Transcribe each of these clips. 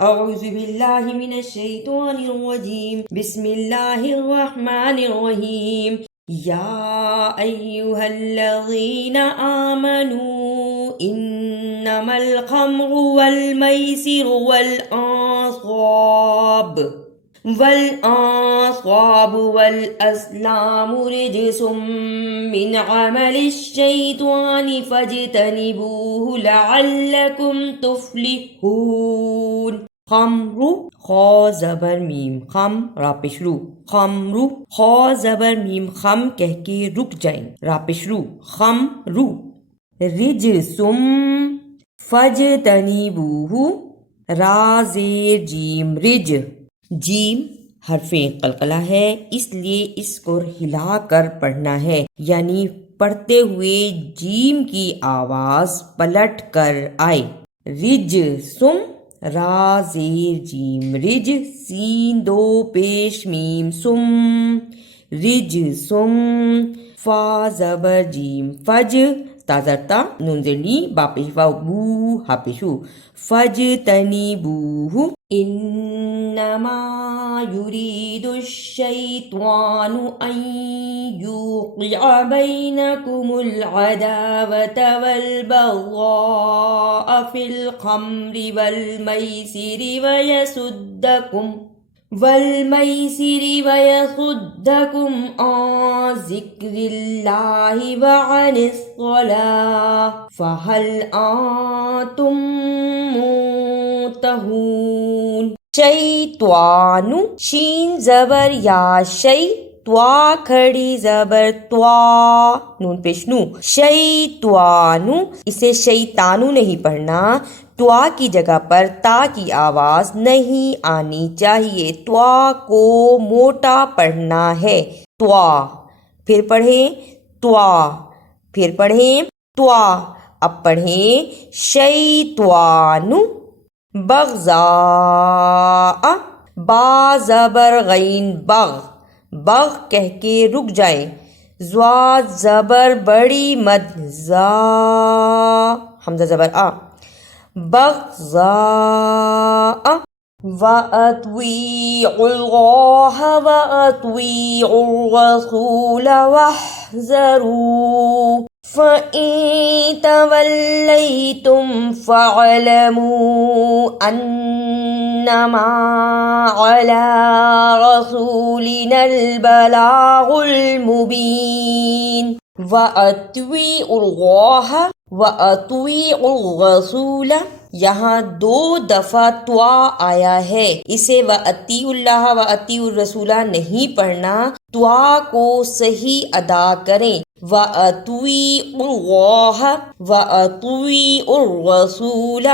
أعوذ بالله من الشيطان الرجيم بسم الله الرحمن الرحيم يا أيها الذين آمنوا إنما الخمر والميسر والأنصاب والأزلام رجس من عمل الشيطان فاجتنبوه لعلكم تفلحون. خمرو خا زبر میم خم را پیش رو، خمرو خا زبر میم خم کہہ کے رک جائیں، را پیش رو، خم رو. رجسم فجتنبوہ، را زیر جیم رج، جیم حرف قلقلہ ہے اس لیے اس کو ہلا کر پڑھنا ہے، یعنی پڑھتے ہوئے جیم کی آواز پلٹ کر آئے. رجسم را زیر جیم رج، سین دو پیش میم سم، رج سم. فا زبر جیم فج، تا زر تا نون زیر نی با پیش واو بو ہا پیشو، فج تنی بوہ. انما یرید الشیطان ان یوقع بینکم العداوة والبغضاء فی الخمر ویصدکم عن ذکر اللہ وعن الصلاة فہل انتم منتہون. شیطوانو، شین زبر یا شی، توا کھڑی زبر توا، نون پیش نو، شیطوانو. اسے شیطانو نہیں پڑھنا، توا کی جگہ پر تا کی آواز نہیں آنی چاہیے، توا کو موٹا پڑھنا ہے، توا. پھر پڑھیں توا، پھر پڑھیں توا. اب پڑھیں شیطوانو. بغضاء، با زبر غین بغ، بغ کہہ کے رک جائیں. زواد زبر بڑی مد زا، حمزہ زبر آ. بغضاء. وَأَطِيعُوا اللَّهَ وَأَطِيعُوا الرَّسُولَ وَاحْذَرُوا فَإِن تَوَلَّيْتُمْ فَاعْلَمُوا أَنَّمَا عَلَى رَسُولِنَا الْبَلَاغُ الْمُبِينُ. وَأَطِيعُوا اللَّهَ وَأَطِيعُوا الرَّسُولَ، یہاں دو دفعہ توا آیا ہے، اسے وَأَطِيعُوا اللَّهَ وَأَطِيعُوا الرَّسُولَ نہیں پڑھنا، توا کو صحیح ادا کریں. وَأَطِيعُوا اللَّهَ وَأَطِيعُوا الرَّسُولَ.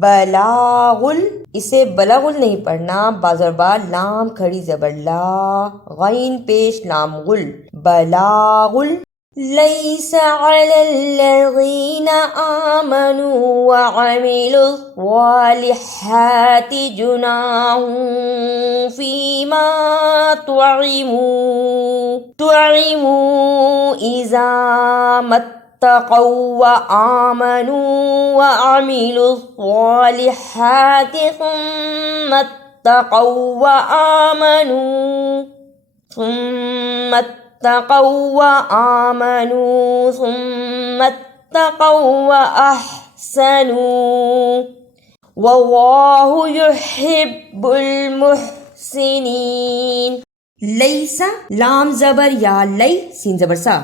بلاغل، اسے بلغل نہیں پڑھنا، بازربا لام کھڑی زبر لا، غین پیش لام غل، بلاغل. لیس علی الذین آمنوا وعملوا الصالحات جناح فیما طعموا اذا اتقوا وآمنوا وعملوا الصالحات ثم اتقوا وآمنوا ثم اتقوا وأحسنوا واللہ يحب المحسنین. لیسا لام زبر یا لئی، سین زبر سا،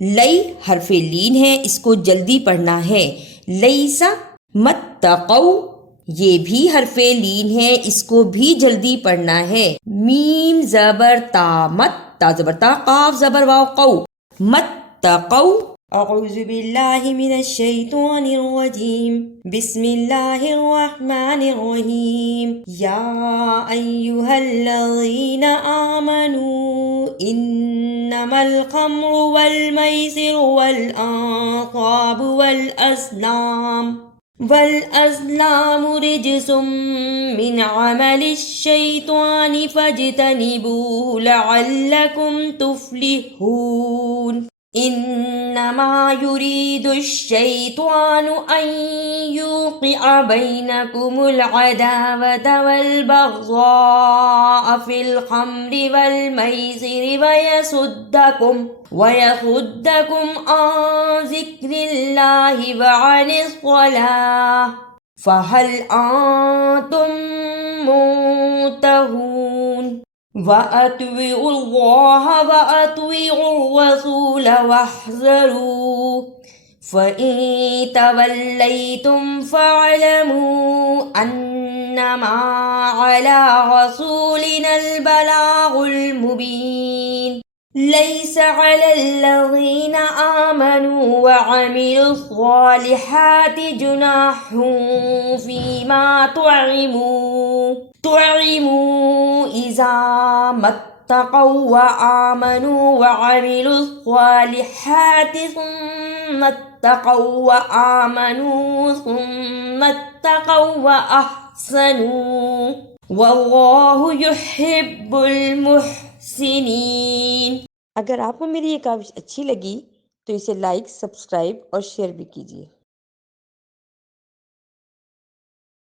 لئی حرف لین ہے، اس کو جلدی پڑھنا ہے. لیسا متقو، یہ بھی حرف لین ہے، اس کو بھی جلدی پڑھنا ہے. میم زبر تا مت، تا زبر تا، قاف زبر واو قو، متقو. اعوذ باللہ من الشیطان الرجیم بسم اللہ الرحمن الرحیم. یا ایہا الذین آمنوا انما الخمر والمیسر والانصاب والازلام رجس من عمل الشیطان فاجتنبوه لعلکم تفلحون. إنما يريد الشيطان أن يوقع بينكم العداوة والبغضاء في الخمر والميسر ويصدكم عن ذكر الله وعن الصلاة فهل أنتم منتهون وأطيعوا الله وأطيعوا الرسول واحذروا فإن توليتم فاعلموا أنما على رسولنا البلاغ المبين ليس على الذين آمنوا وعملوا الصالحات جناح فيما طعموا إذا ما اتقوا وآمنوا وعملوا الصالحات ثم اتقوا وأحسنوا والله يحب المحسنين۔ اگر آپ کو میری یہ کاوش اچھی لگی تو اسے لائک، سبسکرائب اور شیئر بھی کیجیے۔